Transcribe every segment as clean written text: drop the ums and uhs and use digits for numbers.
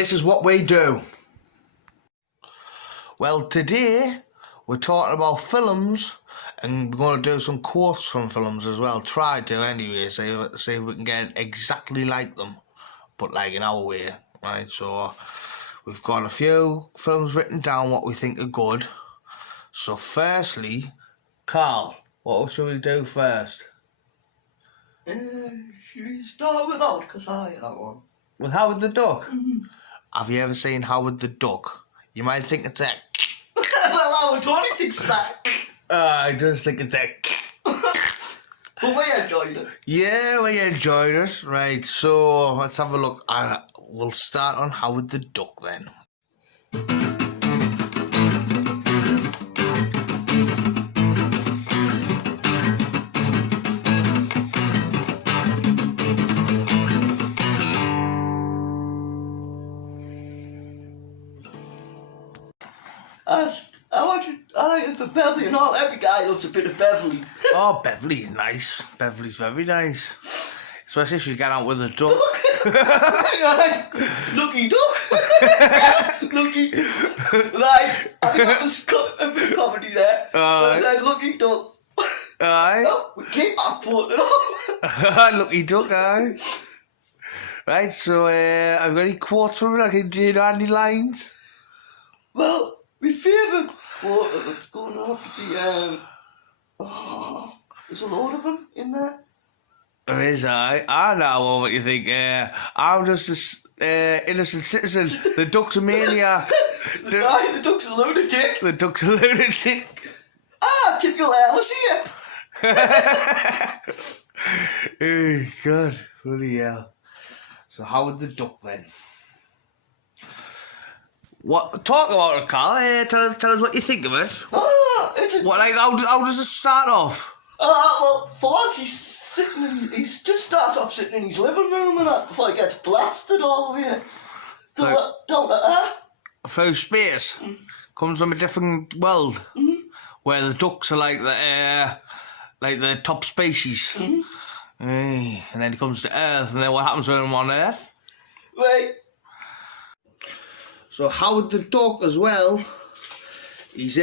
this is what we do. Well, today we're talking about films, and we're going to do some quotes from films as well. Try to anyway, see if we can get exactly like them, but like in our way, right? So we've got a few films written down what we think are good. So firstly, Carl, what should we do first? Should we start with that? Because I have one. With Howard the Duck? Mm-hmm. Have you ever seen Howard the Duck? You might think it's that. Well, Howard Tony thinks that. I just think it's that. But we enjoyed it. Yeah, we enjoyed it. Right, so let's have a look. We'll start on Howard the Duck then. I like it for Beverly and all. Every guy loves a bit of Beverly. Oh, Beverly's nice. Beverly's very nice. Especially if you get out with a duck. Lucky duck. Lucky. Like, I think that was a bit of comedy there. Lucky duck. Aye. No, we keep that quote and all. Lucky duck, aye. Right, so I've got any quotes from it. Do you know any lines? Well, my favourite quote that's going to have to be, there's a load of them in there. There is, I know what you think. I'm just an innocent citizen. The duck's a maniac. The duck's a lunatic. The duck's a lunatic. Typical Alice here. Oh, God. Bloody hell. So Howard the Duck then. What? Talk about it, Carl. Tell us what you think of it. How does it start off? Well, for once he just starts off sitting in his living room and that before he gets blasted all over here. Through space. Comes from a different world where the ducks are like the top species. And then he comes to Earth, and then what happens when I'm on Earth? Right. So Howard the Duck as well, he's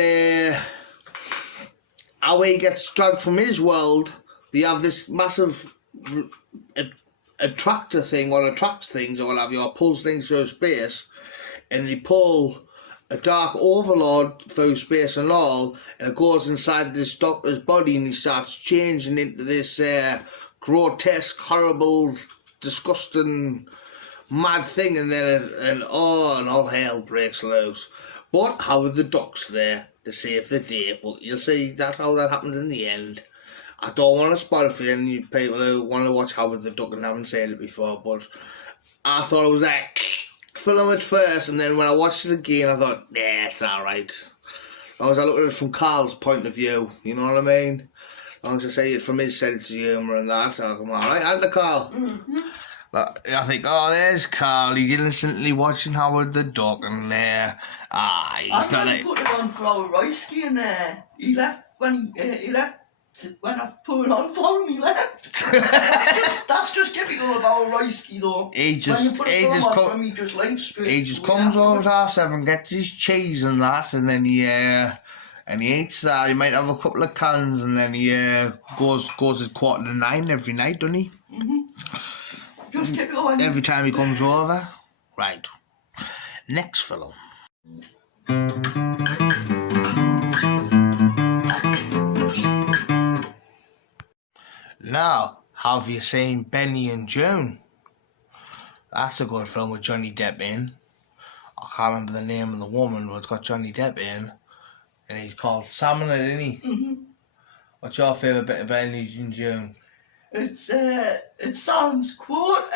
how he gets dragged from his world. They have this massive attractor thing, or attracts things, or what have you, or pulls things through space, and they pull a dark overlord through space and all, and it goes inside this doctor's body, and he starts changing into this grotesque, horrible, disgusting, mad thing, and then all hell breaks loose. But Howard the Duck's there to save the day. But you'll see how that happens in the end. I don't want to spoil it for any people who want to watch Howard the Duck and haven't seen it before, but I thought it was like film at first, and then when I watched it again, I thought, yeah, it's alright. As long as I look at it from Carl's point of view, you know what I mean? As long as I say it from his sense of humour and that, I'm alright, aren't I, Carl? I think, there's Carl, he's innocently watching Howard the Duck, and he's not like... I put it on for our Royski, and he left when when I put it on for him, he left. that's just typical of our Royski, though. He just comes over at 7, gets his cheese and that, and then he eats that. He might have a couple of cans, and then he goes at 9:15 every night, doesn't he? Just typical. Every time he comes over. Right. Next film. Now, have you seen Benny and June? That's a good film with Johnny Depp in. I can't remember the name of the woman, but it's got Johnny Depp in. And he's called Salmon, isn't he? What's your favourite bit of Benny and June? It's Sam's quote.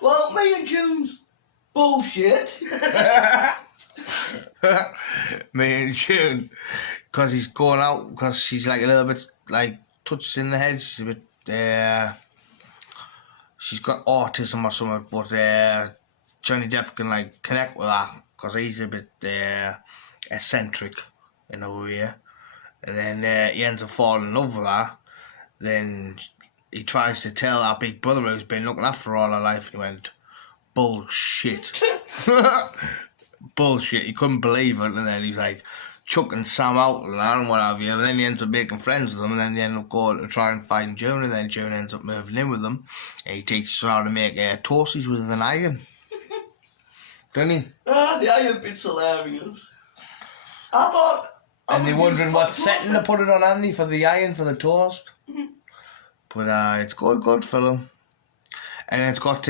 Well, me and June's bullshit. Me and June, because he's going out, because she's like a little bit like touched in the head. She's a bit she's got autism or something, but Johnny Depp can like connect with her because he's a bit eccentric in a way, and then he ends up falling in love with her. Then he tries to tell our big brother who's been looking after her all her life, and he went, bullshit. Bullshit, he couldn't believe it, and then he's like chucking Sam out and what have you, and then he ends up making friends with him, and then they end up going to try and find June, and then June ends up moving in with them, and he teaches her how to make toasties with an iron. Doesn't he? Ah, the iron bit's hilarious. I thought... And they're wondering what setting to put it on, Andy, for the iron, for the toast. But it's good film. And it's got,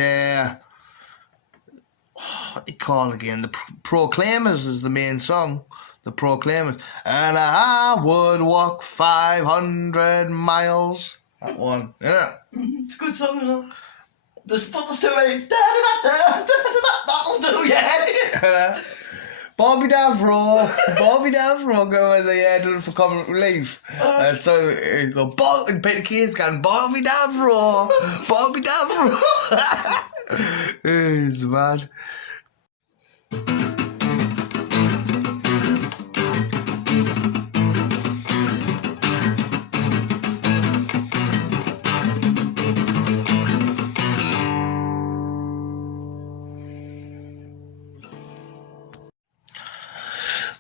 what they call it again? The Proclaimers is the main song. The Proclaimers. And I would walk 500 miles. That one, yeah. It's a good song, you know. Just put the story. That'll do, yeah. Bobby Davro go in the doing for comic relief. And so it go, and Peter Kay's going, Bobby Davro. It's mad.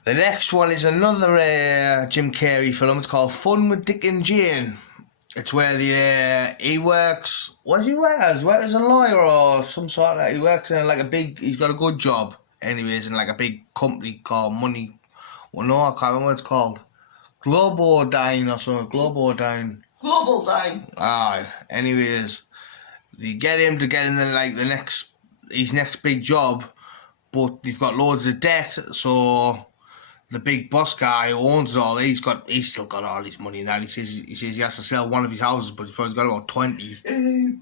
The next one is another Jim Carrey film. It's called Fun with Dick and Jane. It's where he works. What does he work as? He works as a lawyer or some sort of that. He works in like a big. He's got a good job, anyways, in like a big company called Money. Well, no, I can't remember what it's called. Globodyne or something. Globodyne. Aye. Anyways, they get him to get in his next big job, but they've got loads of debt, so. The big boss guy who owns it all, he's still got all his money and that. He says he has to sell one of his houses, but he's probably got about 20.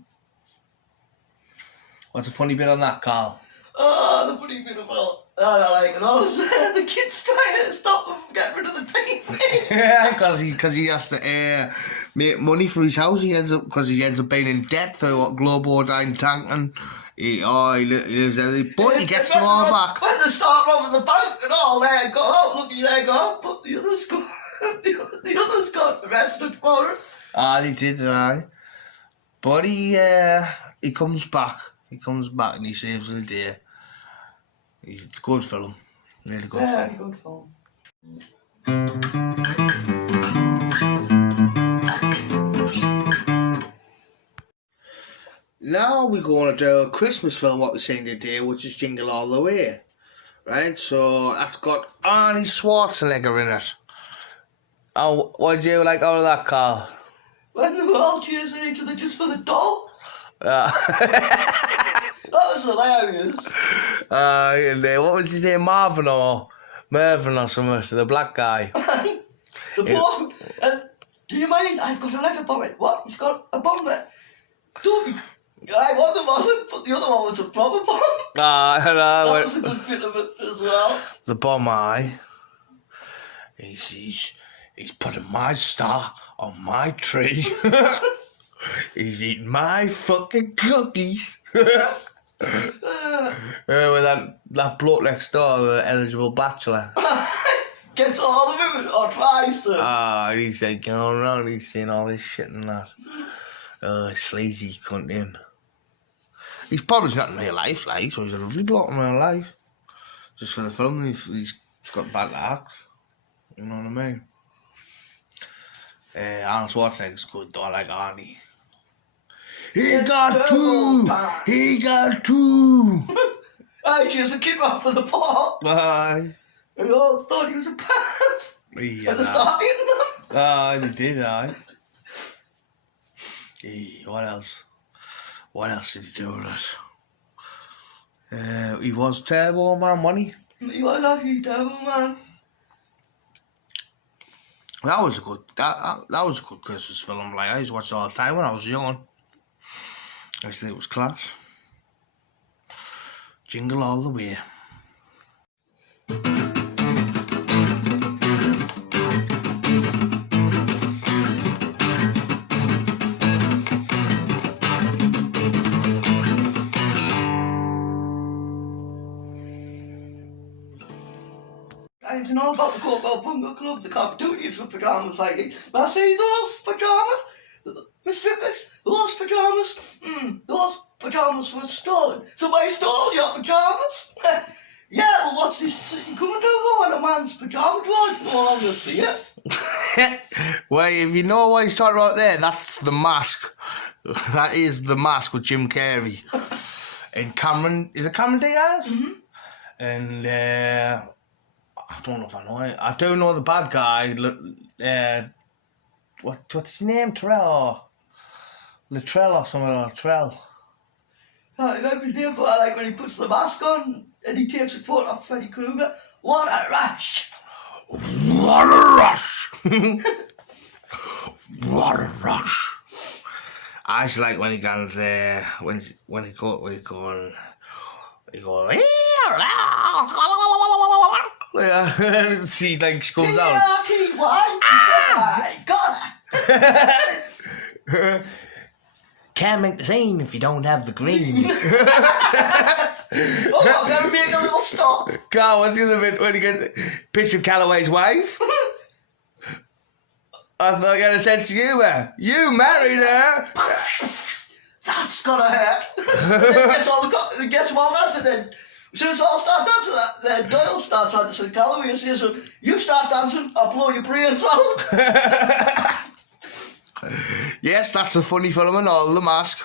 What's the funny bit on that, Carl? Oh, the funny bit about the kids trying to stop him from getting rid of the TV. Yeah, because he has to make money for his house. He ends up being in debt for what Globodyne tanking. He lives there, but he gets them all back. When they start robbing the bank and all, there go, looky, there go, but the others got arrested for it. They did, aye. But he comes back. He comes back and he saves the day. It's a good film. Really good film. Very good film. Now we're going to do a Christmas film, what we're seeing today, which is Jingle All the Way. Right, so that's got Arnie Schwarzenegger in it. Oh, what do you like out of that, Carl? When they were all chasing each other just for the doll. That was hilarious. And what was his name? Marvin or something, the black guy. The postman. Do you mind? I've got a letter bomb it. What? He's got a bomb there. Don't be... one of them wasn't, but the other one was a proper bomb. That was a good bit of it as well. The bomb eye. He's putting my star on my tree. He's eating my fucking cookies. With that bloke next door, the eligible bachelor. Gets all the women, or tries to. He's like going around, he's saying all this shit and that. Sleazy cunt him. He's probably not in real life, like, so he's a lovely bloke in real life. Just for the film, he's got bad acts. You know what I mean? Arnold Schwarzenegger's good though, I like Arnie. He got two! I just a kid off for the ball. Bye. We all thought he was a path. Yeah, At the start, they did, aye. What else? What else did he do with it? He was Turbo Man, wasn't he? He was actually Turbo Man. That was a good Christmas film. Like I used to watch it all the time when I was young. I just think it was class. Jingle All the Way. I don't know about the Coco Bungo Club, the opportunities for pyjamas like it. But I say those pyjamas, my strippers, those pyjamas, those pyjamas were stolen. Somebody stole your pyjamas? Yeah, well, what's this you come and do though when a man's pyjama drawers no longer see it? Well, if you know what he's talking about there, that's The Mask. That is The Mask with Jim Carrey. And Cameron, is it Cameron Diaz? Mm-hmm. And I don't know if I know it. I do know the bad guy. What's his name? Latrell or something like Latrell. I remember his name, but I like when he puts the mask on and he takes a photo of Freddy Krueger. What a rush! What a rush! What a rush! I just like when he goes there, when he goes, yeah, see, like, she comes out. P-R-T-Y, because I got it. Can't make the scene if you don't have the green. Oh, I'm going to make a little stop. Carl, what's the other bit when he gets picture of Calloway's wife? I thought you had a sense of humour. You married her. That's gonna hurt. It gets them all dancing then. As soon as I start dancing, then Doyle starts dancing. Calloway says, you start dancing, I'll blow your brains out. Yes, that's a funny film and all, The Mask.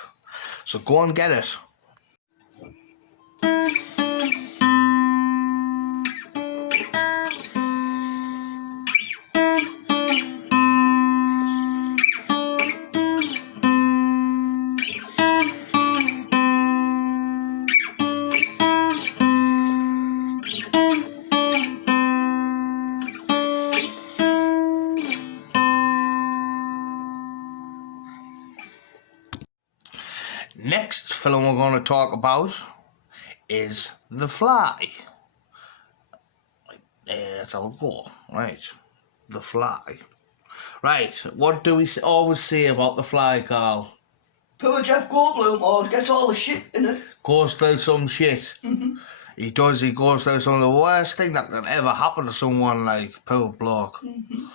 So go and get it. Next film we're going to talk about is The Fly. That's how it goes. Right. The Fly. Right. What do we always say about The Fly, Carl? Poor Jeff Goldblum always gets all the shit in it. Goes through some shit. Mm-hmm. He does. He goes through some of the worst thing that can ever happen to someone like poor bloke. Mm-hmm.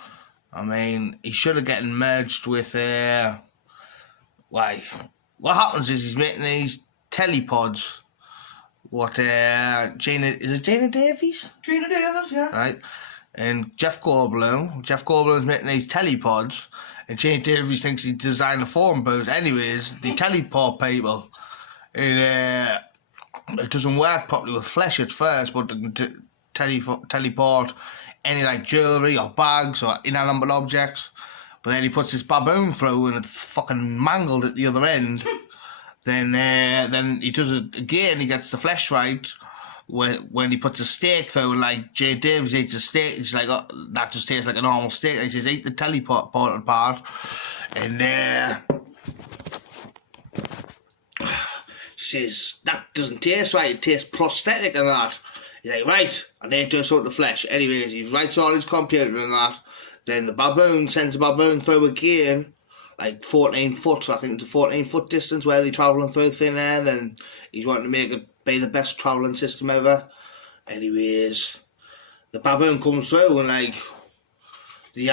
I mean, he should have gotten merged with like, what happens is he's making these telepods. What is it Gina Davies? Gina Davis, yeah. Right. And Jeff Goldblum's making these telepods, and Gina Davies thinks he designed the phone booths. Anyways, they teleport people. And it doesn't work properly with flesh at first, but they can teleport any like jewellery or bags or inanimate objects. But then he puts his baboon through and it's fucking mangled at the other end. Then he does it again, he gets the flesh right. When he puts a steak through, like Jay Davis eats a steak, he's like, oh, that just tastes like a normal steak. He says, eat the teleported part. And she says, that doesn't taste right, it tastes prosthetic and that. He's like, right, I need to do something with the flesh. Anyways, he writes all his computer and that. Then the baboon sends the baboon through again, like 14 foot, I think it's a 14-foot distance where they're travelling through thin air. Then he's wanting to make it be the best travelling system ever. Anyways, the baboon comes through and like, they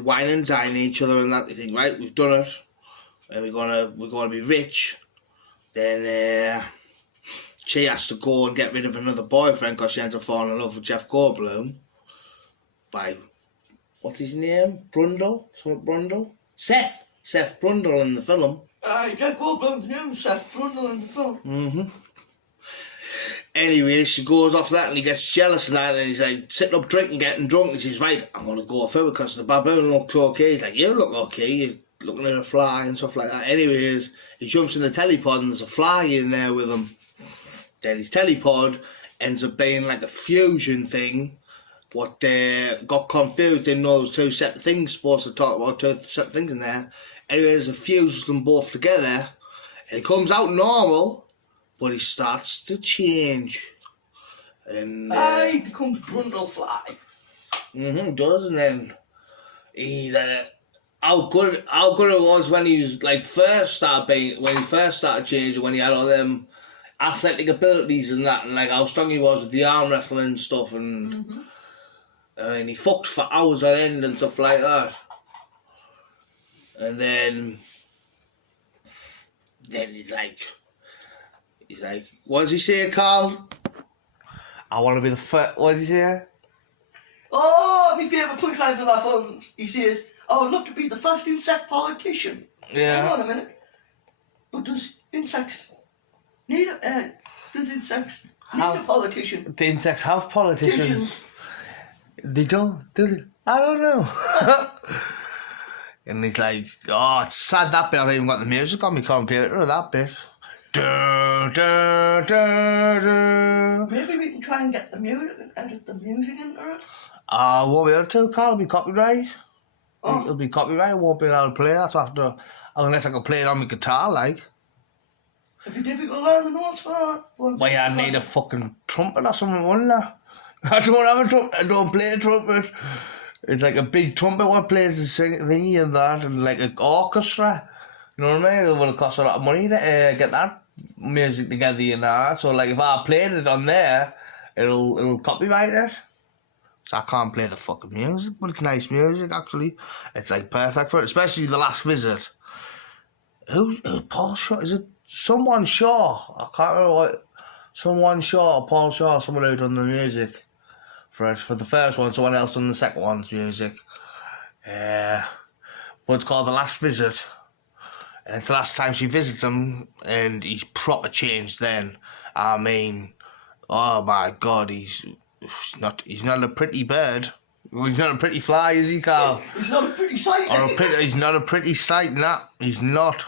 wine and dine each other and that. They think, right, we've done it, and we're gonna be rich. Then she has to go and get rid of another boyfriend because she ends up falling in love with Jeff Goldblum by, what's his name? Brundle? Something Brundle? Seth Brundle in the film. Jeff Goldblum, him, Seth Brundle in the film. Mm-hmm. Anyway, she goes off that and he gets jealous and that, and he's like sitting up drinking, getting drunk, and she's right, I'm going to go through it because the baboon looks okay. He's like, you look okay. He's looking at a fly and stuff like that. Anyways, he jumps in the telepod and there's a fly in there with him. Then his telepod ends up being like a fusion thing. What got confused, didn't know there was two separate things supposed to talk about, two separate things in there. Anyways, it fuses them both together and he comes out normal, but he starts to change. And he becomes Brundlefly. He does, and then he how good it was when he was like when he first started changing, when he had all them athletic abilities and that, and like how strong he was with the arm wrestling and stuff, and and he fucked for hours on end and stuff like that. And then he's like, He's like, what does he say, Carl? I want to be the first. What does he say? Oh, my favourite punchline for that film. He says, I would love to be the first insect politician. Yeah. Hang on a minute. But does insects need a politician? The insects have politicians. They don't, do they? I don't know. And he's like, oh, it's sad that bit. I've even got the music on my computer of that bit. Maybe we can try and get the music and edit the music into it. Won't be able to, Carl. It'll be copyright. Oh. It'll be copyright. I won't be able to play that after, unless I can play it on my guitar, like. It'd be difficult to learn the notes for that. Well, yeah, I need a fucking trumpet or something, wouldn't I? I don't have a trumpet. I don't play a trumpet. It's like a big trumpet what plays the thingy and that, and like an orchestra. You know what I mean? It will cost a lot of money to get that music together and that. So like if I played it on there, it'll copyright it. So I can't play the fucking music, but it's nice music actually. It's like perfect for it, especially The Last Visit. Who's Paul Shaw? Is it someone Shaw? I can't remember what. Someone Shaw, Paul Shaw, someone who done the music for it. For the first one, someone else done the second one's music. But it's called The Last Visit. And it's the last time she visits him, and he's proper changed then. I mean, oh my God, he's not a pretty bird. Well, he's not a pretty fly, is he, Carl? He's not a pretty sight. He's not a pretty sight, nah. He's not.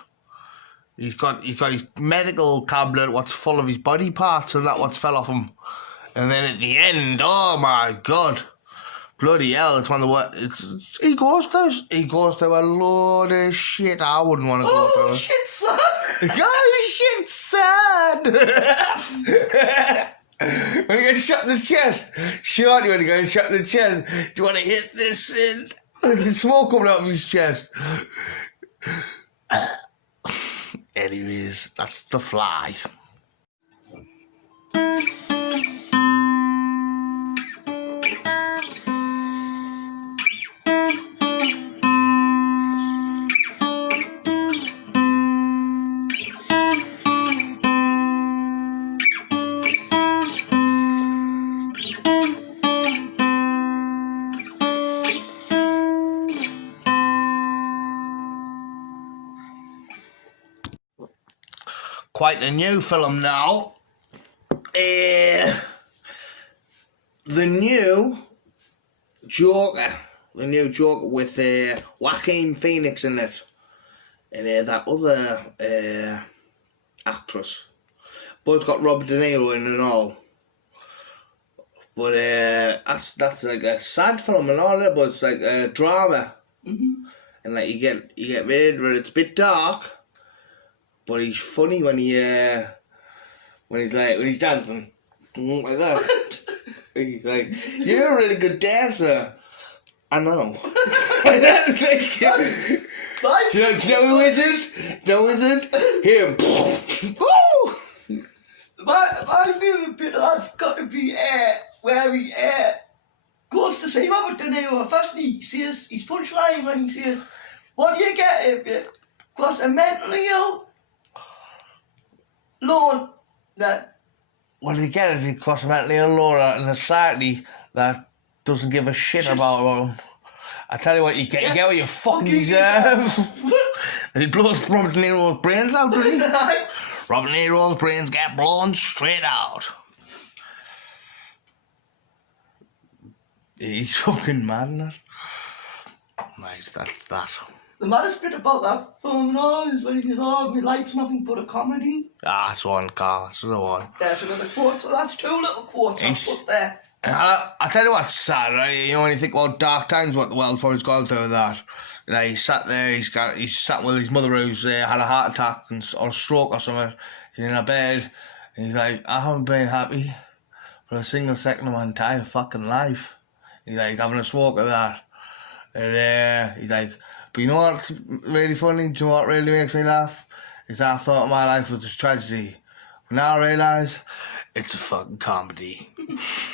He's got his medical cabinet, what's full of his body parts, and that what's fell off him. And then at the end, oh my God. Bloody hell, it's one of the worst. He goes to a load of shit. I wouldn't want to go through it. Shit, son! Oh, shit, son! When you get shot in the chest, shorty, when you get shot in the chest, do you want to hit this in? There's smoke coming out of his chest. Anyways, that's The Fly. Quite a new film now. The new Joker with Joaquin Phoenix in it, and that other actress, but it's got Robert De Niro in and all. But that's like a sad film and all that, but it's like a drama, and like you get rid of it. It's a bit dark. But he's funny when he's dancing like that. He's like, you're a really good dancer. I know. Do you know who isn't? No, isn't him. Woo! My favourite bit of that's got to be where he goes to see Robert De Niro. First he says his punchline when he says, "What do you get if you cross a mentally ill loan that?" Well, you get it if you cross a mentally ill loan in a society that doesn't give a shit about him. I tell you what, you get what you fucking deserve. And he blows Robert De Niro's brains out, doesn't he? Robert De Niro's brains get blown straight out. He's fucking mad in it. Right, that's that. The maddest bit about that film now is when he says, "Oh, my life's nothing but a comedy." That's one, Carl. That's the one. There's another quote. So that's two little quotes I put there. I tell you what's sad, right? You know, when you think about dark times, what the world's probably gone through with that. Like, he's sat there, he's sat with his mother who's had a heart attack or a stroke or something. He's in a bed, and he's like, I haven't been happy for a single second of my entire fucking life. He's like having a smoke of that. And he's like, but you know what's really funny? Do you know what really makes me laugh? Is that I thought my life was a tragedy. But now I realise it's a fucking comedy.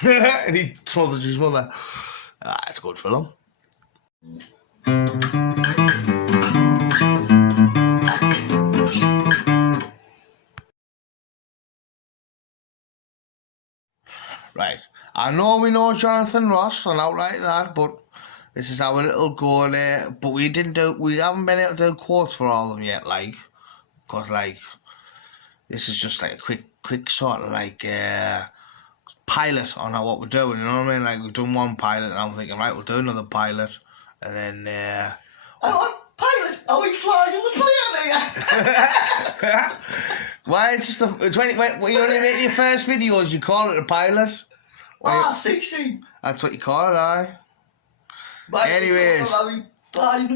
And he smothers his mother. It's a good film. Right. I know we know Jonathan Ross and out like that, but this is our little goal there. But we haven't been able to do quotes for all of them yet, like, because like this is just like a quick sort of like pilot on what we're doing. You know what I mean? Like we've done one pilot, and I'm thinking, right, we'll do another pilot, and then. Pilot, are we flying in the plane here? Why it's just it's when you only make your first videos, you call it a pilot. CC. That's what you call it, aye. Anyways,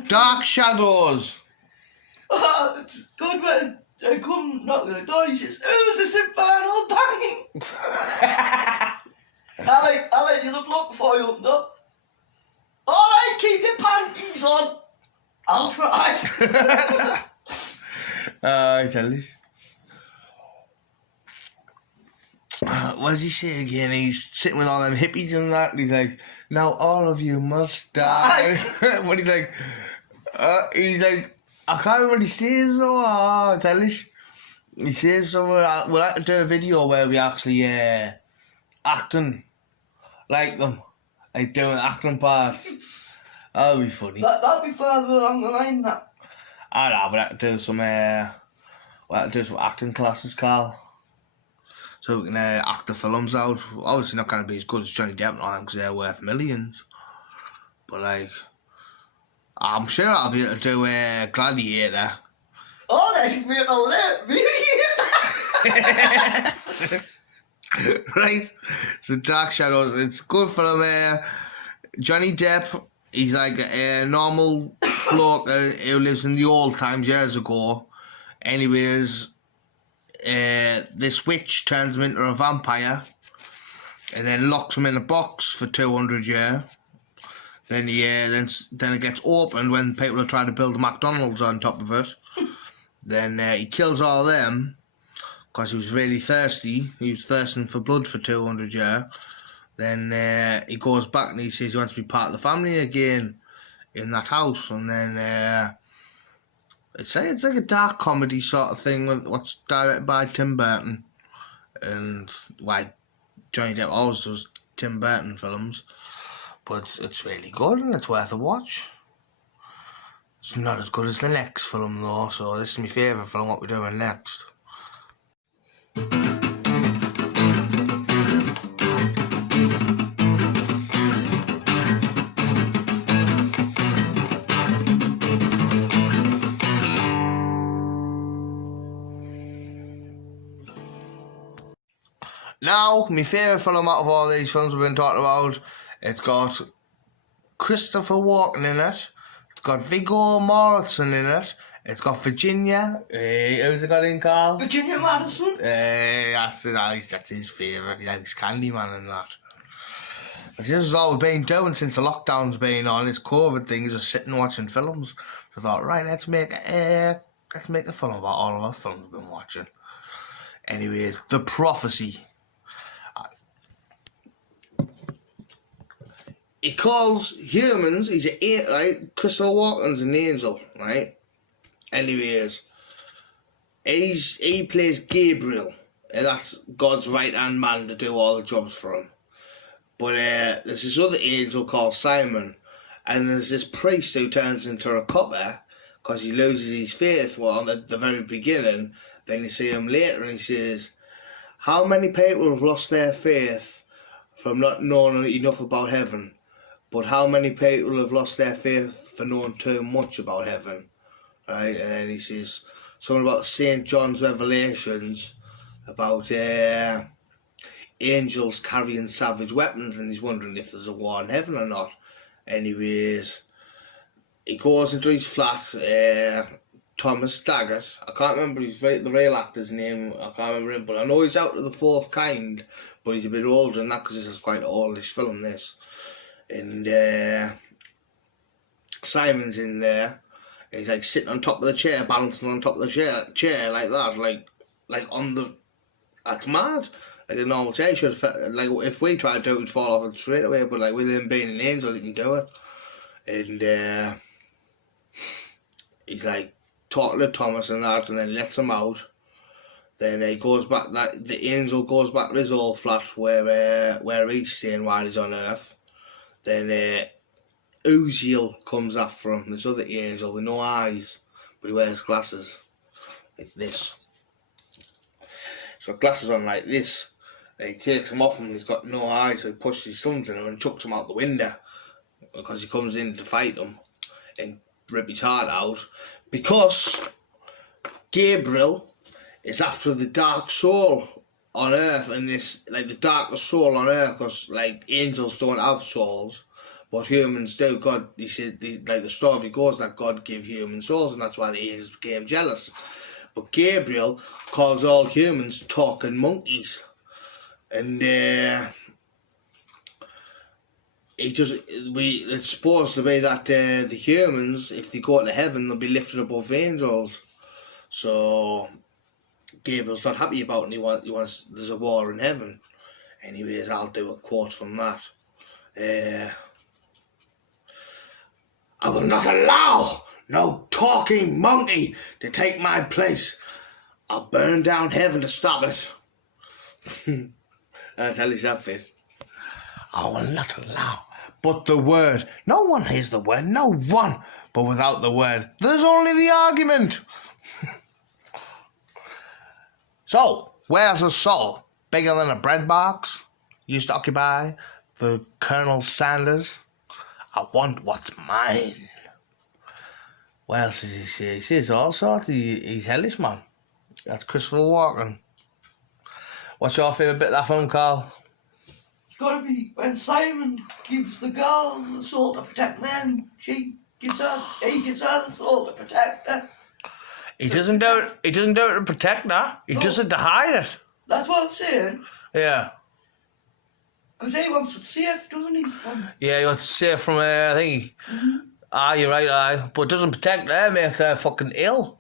Dark Shadows. It's good when I come knock on the door. He says, "Who's this infernal banging?" I like the other bloke before you opened up. All right, keep your panties on. I'll try. I tell you. What does he say again? He's sitting with all them hippies and that, and he's like, "Now all of you must die." What he's like, I can't remember what he says though. I tell you. He says so. We'll have to do a video where we actually acting like them, like doing acting parts. That'll be funny. That'll be further along the line. That. I know, we'll have to do some. We'll have to do some acting classes, Carl. So we can act the films out. Obviously not going to be as good as Johnny Depp on them because they're worth millions. But like, I'm sure I'll be able to do Gladiator. Oh, there's me over there. Right? So Dark Shadows, it's a good film. Johnny Depp, he's like a normal bloke who lives in the old times years ago. Anyways, this witch turns him into a vampire and then locks him in a box for 200 years. Then then it gets opened when people are trying to build a McDonald's on top of it. Then he kills all of them because he was really thirsty. He was thirsting for blood for 200 years. Then he goes back and he says he wants to be part of the family again in that house. And then it's like a dark comedy sort of thing with what's directed by Tim Burton. And why Johnny Depp always does Tim Burton films. But it's really good and it's worth a watch. It's not as good as the next film though, so this is my favourite film, what we're doing next. Now, my favourite film out of all these films we've been talking about, it's got Christopher Walken in it, it's got Viggo Mortensen in it, it's got Virginia, who's it got in, Carl? Virginia Madison. That's his favourite, he likes Candyman and that. This is all we've been doing since the lockdown's been on, this COVID thing, is just sitting watching films. So I thought, right, let's make a film about all of our films we've been watching. Anyways, The Prophecy. He calls humans, right? Christopher Walken's an angel, right? Anyways, he plays Gabriel, and that's God's right-hand man to do all the jobs for him. But there's this other angel called Simon, and there's this priest who turns into a copper because he loses his faith at the very beginning. Then you see him later and he says, how many people have lost their faith from not knowing enough about heaven? But how many people have lost their faith for knowing too much about heaven? Right? And then he says something about St. John's Revelations about angels carrying savage weapons, and he's wondering if there's a war in heaven or not. Anyways, he goes into his flat, Thomas Daggett. I can't remember the real actor's name, I can't remember him, but I know he's out of the fourth kind, but he's a bit older than that because this is quite an oldish film, this. And Simon's in there, and he's like sitting on top of the chair, balancing on top of the chair like that, like on the, that's mad. Like a normal chair should have, like if we tried to do it, we'd fall off it straight away, but like with him being an angel, he can do it. And he's like talking to Thomas and that, and then lets him out. Then he goes back, like the angel goes back to his old flat where he's staying while he's on Earth. Then Uziel comes after him, this other angel with no eyes, but he wears glasses like this. He's got glasses on like this. Then he takes them off him and he's got no eyes, so he pushes his sons in him and chucks him out the window because he comes in to fight them and rip his heart out. Because Gabriel is after the dark soul on Earth, and this, like, the darkest soul on Earth, because, like, angels don't have souls, but humans do. God, he said, like, the story goes that God gave human souls, and that's why the angels became jealous. But Gabriel calls all humans talking monkeys, and it's supposed to be that the humans, if they go to heaven, they'll be lifted above angels. So Gabriel's not happy about it, and he wants there's a war in heaven. Anyways, I'll do a quote from that. I will not allow no talking monkey to take my place. I'll burn down heaven to stop it. That's how he's that bit. I will not allow. But the word. No one hears the word. No one. But without the word, there's only the argument. So, where's the soul? Bigger than a bread box? Used to occupy the Colonel Sanders? I want what's mine. What else does he say? He says all sorts. He's hellish, man. That's Christopher Walken. What's your favourite bit of that film, Carl? It's got to be when Simon gives the girl the soul to protect Mary. He gives her the soul to protect her. He doesn't do it. He doesn't do it to protect her. He does it to hide it. That's what I'm saying. Yeah. Because he wants it safe, doesn't he? Yeah, he wants it safe from I think. You're right. But it doesn't protect her. It makes her fucking ill.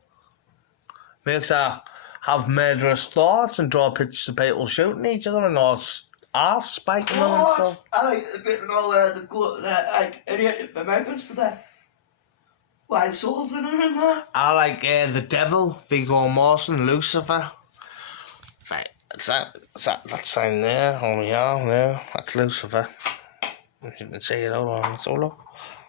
Makes her have murderous thoughts and draw pictures of people shooting each other and all arse spiking them and stuff. I like the bit when all the go like idiot Americans for that. Why souls in her and that? I like the devil, Viggo Mortensen, Lucifer. Right, that sign there, on the arm there, that's Lucifer. As you can see it, hold on, so look.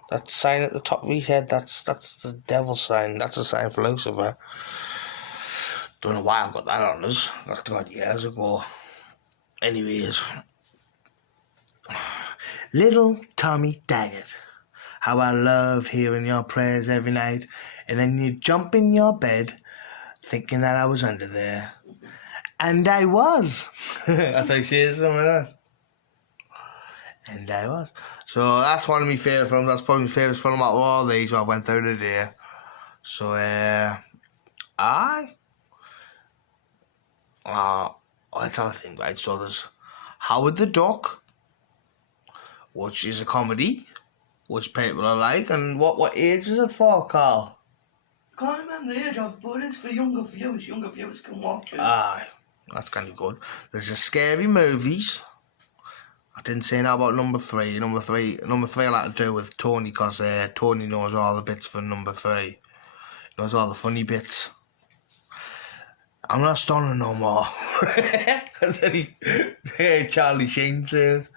That sign at the top of his head, that's the devil's sign, that's a sign for Lucifer. Don't know why I've got that on us, that got years ago. Anyways. Little Tommy Daggett. How I love hearing your prayers every night, and then you jump in your bed thinking that I was under there. And I was. That's how you say something like that. And I was. So that's one of my favourite films. That's probably my favourite film out of all these I went through today. So, let's have a think, right? So there's Howard the Duck, which is a comedy, which people are like, and what age is it for, Carl? I can't remember the age of, but it's for younger viewers. Younger viewers can watch it. Aye, that's kind of good. There's the scary movies. I didn't say now about number three. Number three I like to do with Tony, because Tony knows all the bits for number three. He knows all the funny bits. I'm not stoner no more. That's what Charlie Sheen says.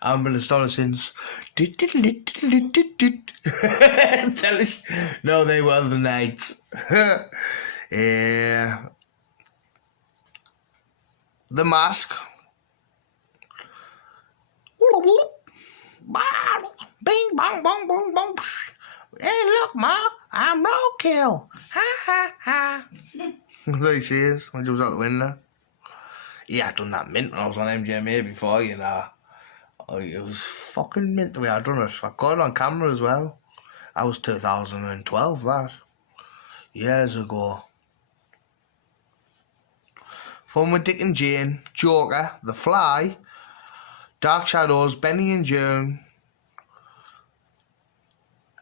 I've been a stoner since. Tell us. No, they were the nights. The Mask. Bing, bong, bong, bong, bong. Hey, look, Ma, I'm roadkill. Ha, ha, ha. That's what he says when he jumps out the window. Yeah, I done that mint when I was on MGMA before, you know. Oh, it was fucking mint the way I done it. I got it on camera as well. That was 2012, that. Years ago. Fun with Dick and Jane, Joker, The Fly, Dark Shadows, Benny and Joan,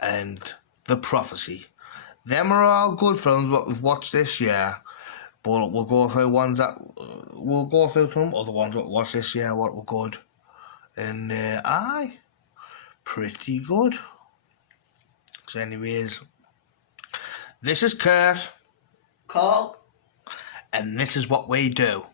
and The Prophecy. Them are all good films what we've watched this year. But we'll go through ones that... We'll go through some other ones that we watched this year, what were good. And, pretty good. So anyways, this is Kurt. Carl. and this is what we do.